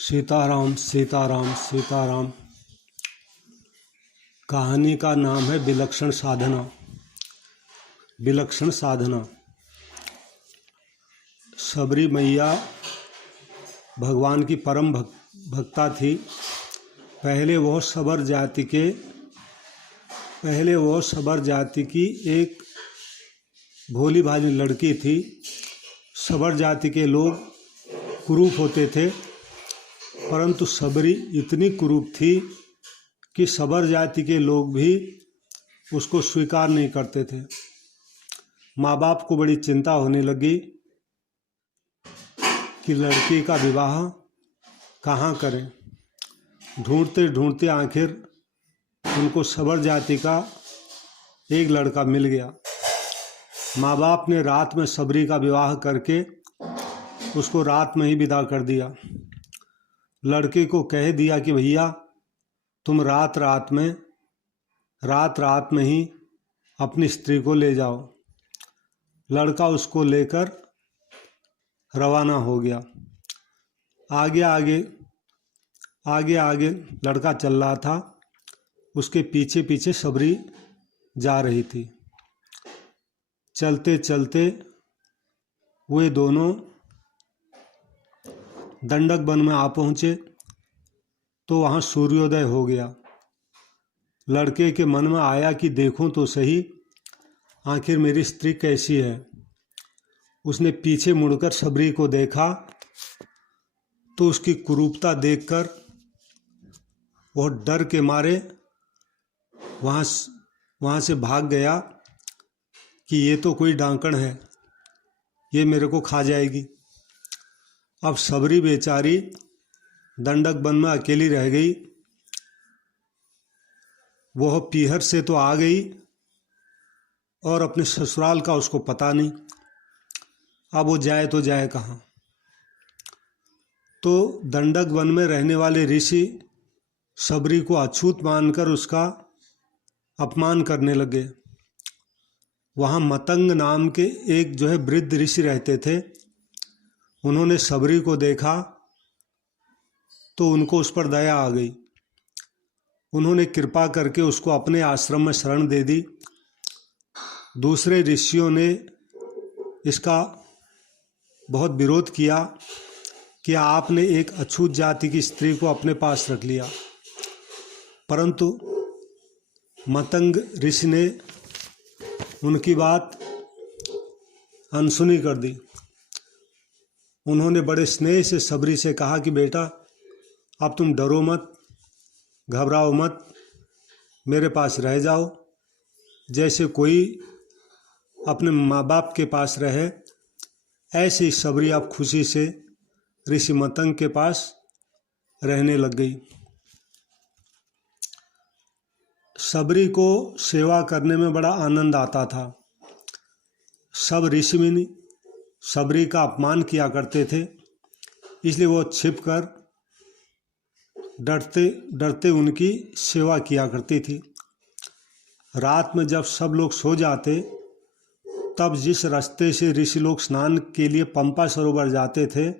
सीताराम सीताराम सीताराम। कहानी का नाम है विलक्षण साधना। विलक्षण साधना। सबरी मैया भगवान की परम भक्ता थी। पहले वह सबर जाति की एक भोली भाली लड़की थी। सबर जाति के लोग कुरूप होते थे, परंतु सबरी इतनी कुरूप थी कि सबर जाति के लोग भी उसको स्वीकार नहीं करते थे। माँ बाप को बड़ी चिंता होने लगी कि लड़की का विवाह कहाँ करें। ढूंढते ढूंढते आखिर उनको सबर जाति का एक लड़का मिल गया। माँ बाप ने रात में सबरी का विवाह करके उसको रात में ही विदा कर दिया। लड़के को कह दिया कि भैया तुम रात रात में ही अपनी स्त्री को ले जाओ। लड़का उसको लेकर रवाना हो गया। आगे आगे लड़का चल रहा था, उसके पीछे पीछे सबरी जा रही थी। चलते चलते वे दोनों दंडक वन में आ पहुँचे तो वहाँ सूर्योदय हो गया। लड़के के मन में आया कि देखूं तो सही आखिर मेरी स्त्री कैसी है। उसने पीछे मुड़कर सबरी को देखा तो उसकी कुरूपता देखकर वह डर के मारे वहाँ से भाग गया कि ये तो कोई डांकण है, ये मेरे को खा जाएगी। अब सबरी बेचारी दंडक वन में अकेली रह गई। वह पीहर से तो आ गई और अपने ससुराल का उसको पता नहीं। अब वो जाए तो जाए कहाँ। तो दंडक वन में रहने वाले ऋषि सबरी को अछूत मानकर उसका अपमान करने लगे। वहाँ मतंग नाम के एक वृद्ध ऋषि रहते थे। उन्होंने सबरी को देखा तो उनको उस पर दया आ गई। उन्होंने कृपा करके उसको अपने आश्रम में शरण दे दी। दूसरे ऋषियों ने इसका बहुत विरोध किया कि आपने एक अछूत जाति की स्त्री को अपने पास रख लिया, परंतु मतंग ऋषि ने उनकी बात अनसुनी कर दी। उन्होंने बड़े स्नेह से सबरी से कहा कि बेटा अब तुम डरो मत, घबराओ मत, मेरे पास रह जाओ। जैसे कोई अपने माँ बाप के पास रहे, ऐसे ही सबरी अब खुशी से ऋषि मतंग के पास रहने लग गई। सबरी को सेवा करने में बड़ा आनंद आता था। सब ऋषि मुनि सबरी का अपमान किया करते थे, इसलिए वो छिपकर डरते डरते उनकी सेवा किया करती थी। रात में जब सब लोग सो जाते तब जिस रास्ते से ऋषि लोग स्नान के लिए पंपा सरोवर जाते थे,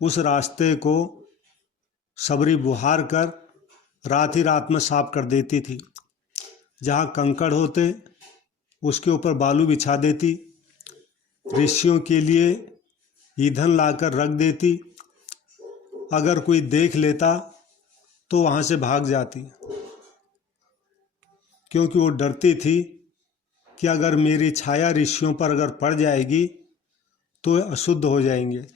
उस रास्ते को सबरी बुहार कर रात ही रात में साफ कर देती थी। जहाँ कंकड़ होते उसके ऊपर बालू बिछा देती, ऋषियों के लिए ईंधन लाकर रख देती। अगर कोई देख लेता तो वहाँ से भाग जाती, क्योंकि वो डरती थी कि अगर मेरी छाया ऋषियों पर अगर पड़ जाएगी तो अशुद्ध हो जाएंगे।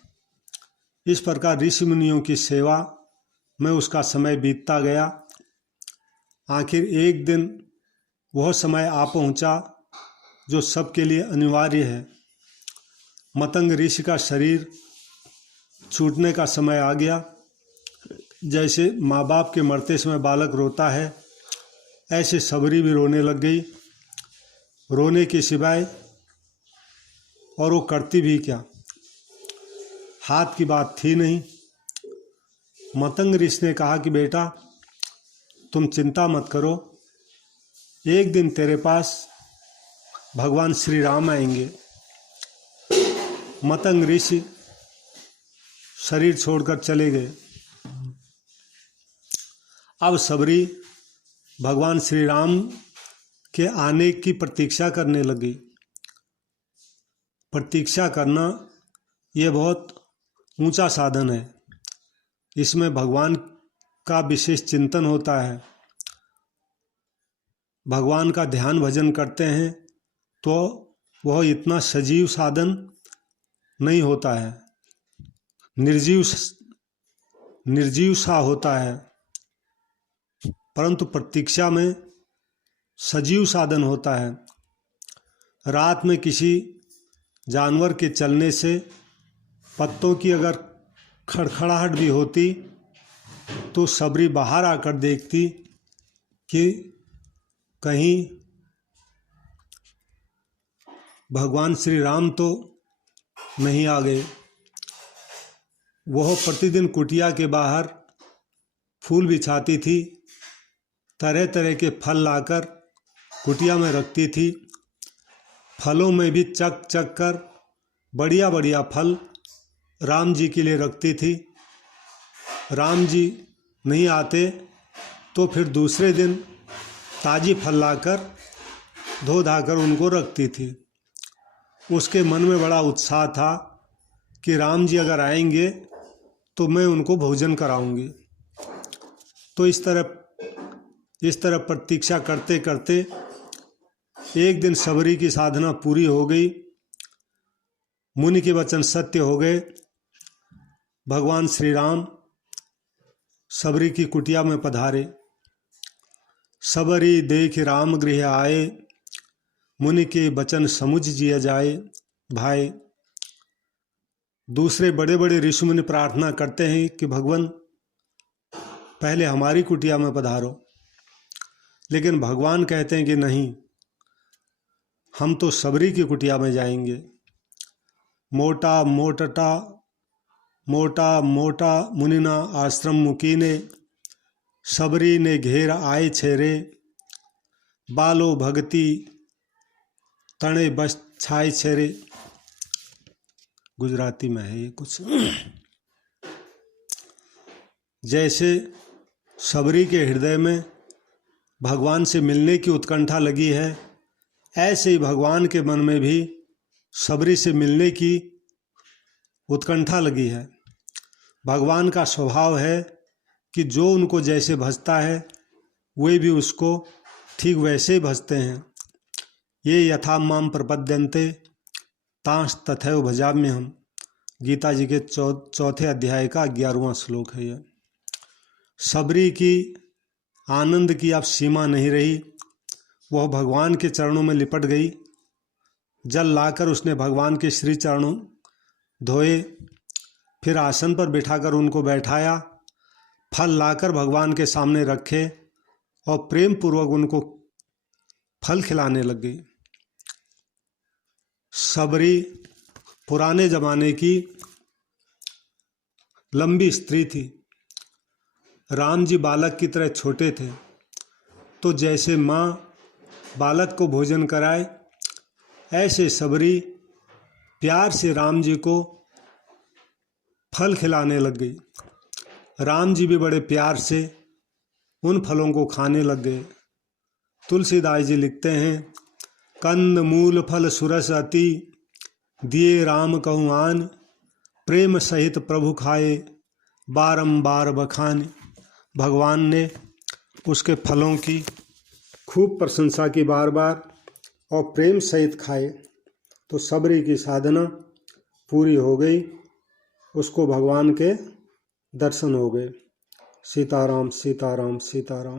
इस प्रकार ऋषि मुनियों की सेवा में उसका समय बीतता गया। आखिर एक दिन वह समय आ पहुँचा जो सबके लिए अनिवार्य है। मतंग ऋषि का शरीर छूटने का समय आ गया। जैसे माँ बाप के मरते समय बालक रोता है, ऐसे सबरी भी रोने लग गई। रोने के सिवाय और वो करती भी क्या, हाथ की बात थी नहीं। मतंग ऋषि ने कहा कि बेटा तुम चिंता मत करो, एक दिन तेरे पास भगवान श्री राम आएंगे। मतंग ऋषि शरीर छोड़कर चले गए। अब सबरी भगवान श्री राम के आने की प्रतीक्षा करने लगी। प्रतीक्षा करना ये बहुत ऊंचा साधन है। इसमें भगवान का विशेष चिंतन होता है। भगवान का ध्यान भजन करते हैं तो वह इतना सजीव साधन नहीं होता है, निर्जीव सा होता है, परंतु प्रतीक्षा में सजीव साधन होता है। रात में किसी जानवर के चलने से पत्तों की अगर खड़खड़ाहट भी होती तो सबरी बाहर आकर देखती कि कहीं भगवान श्री राम तो नहीं आ गए। वह प्रतिदिन कुटिया के बाहर फूल बिछाती थी, तरह तरह के फल लाकर कुटिया में रखती थी। फलों में भी चक चक कर बढ़िया बढ़िया फल राम जी के लिए रखती थी। राम जी नहीं आते तो फिर दूसरे दिन ताजी फल लाकर धो धाकर उनको रखती थी। उसके मन में बड़ा उत्साह था कि राम जी अगर आएंगे तो मैं उनको भोजन कराऊंगी। तो इस तरह प्रतीक्षा करते करते एक दिन सबरी की साधना पूरी हो गई। मुनि के वचन सत्य हो गए। भगवान श्री राम सबरी की कुटिया में पधारे। सबरी देख राम गृह आए, मुनि के वचन समुझ जिया जाए। भाई, दूसरे बड़े बड़े ऋषि मुनि प्रार्थना करते हैं कि भगवान पहले हमारी कुटिया में पधारो, लेकिन भगवान कहते हैं कि नहीं, हम तो सबरी की कुटिया में जाएंगे। मोटा मोटा मुनिना आश्रम मुकीने, सबरी ने घेर आए छेरे, बालो भगति तणे बस छाए छेरे। गुजराती में है ये कुछ। जैसे सबरी के हृदय में भगवान से मिलने की उत्कंठा लगी है, ऐसे ही भगवान के मन में भी सबरी से मिलने की उत्कंठा लगी है। भगवान का स्वभाव है कि जो उनको जैसे भजता है वे भी उसको ठीक वैसे ही भजते हैं। ये यथा माम प्रपद्यन्ते तांस तथैव भजाम्यहम्। गीता जी के चौथे अध्याय का 11वां श्लोक है यह। सबरी की आनंद की अब सीमा नहीं रही। वह भगवान के चरणों में लिपट गई। जल लाकर उसने भगवान के श्री चरणों धोए, फिर आसन पर बिठाकर उनको बैठाया, फल लाकर भगवान के सामने रखे और प्रेम पूर्वक उनको फल खिलाने लग गई। सबरी पुराने जमाने की लंबी स्त्री थी। राम जी बालक की तरह छोटे थे, तो जैसे माँ बालक को भोजन कराए, ऐसे सबरी प्यार से राम जी को फल खिलाने लग गई। राम जी भी बड़े प्यार से उन फलों को खाने लग गए। तुलसीदास जी लिखते हैं, कंद मूल फल सुरस अति, दिए राम कहूँ आन, प्रेम सहित प्रभु खाए, बारंबार बखान। भगवान ने उसके फलों की खूब प्रशंसा की बार बार और प्रेम सहित खाए, तो सबरी की साधना पूरी हो गई। उसको भगवान के दर्शन हो गए। सीताराम सीताराम सीताराम।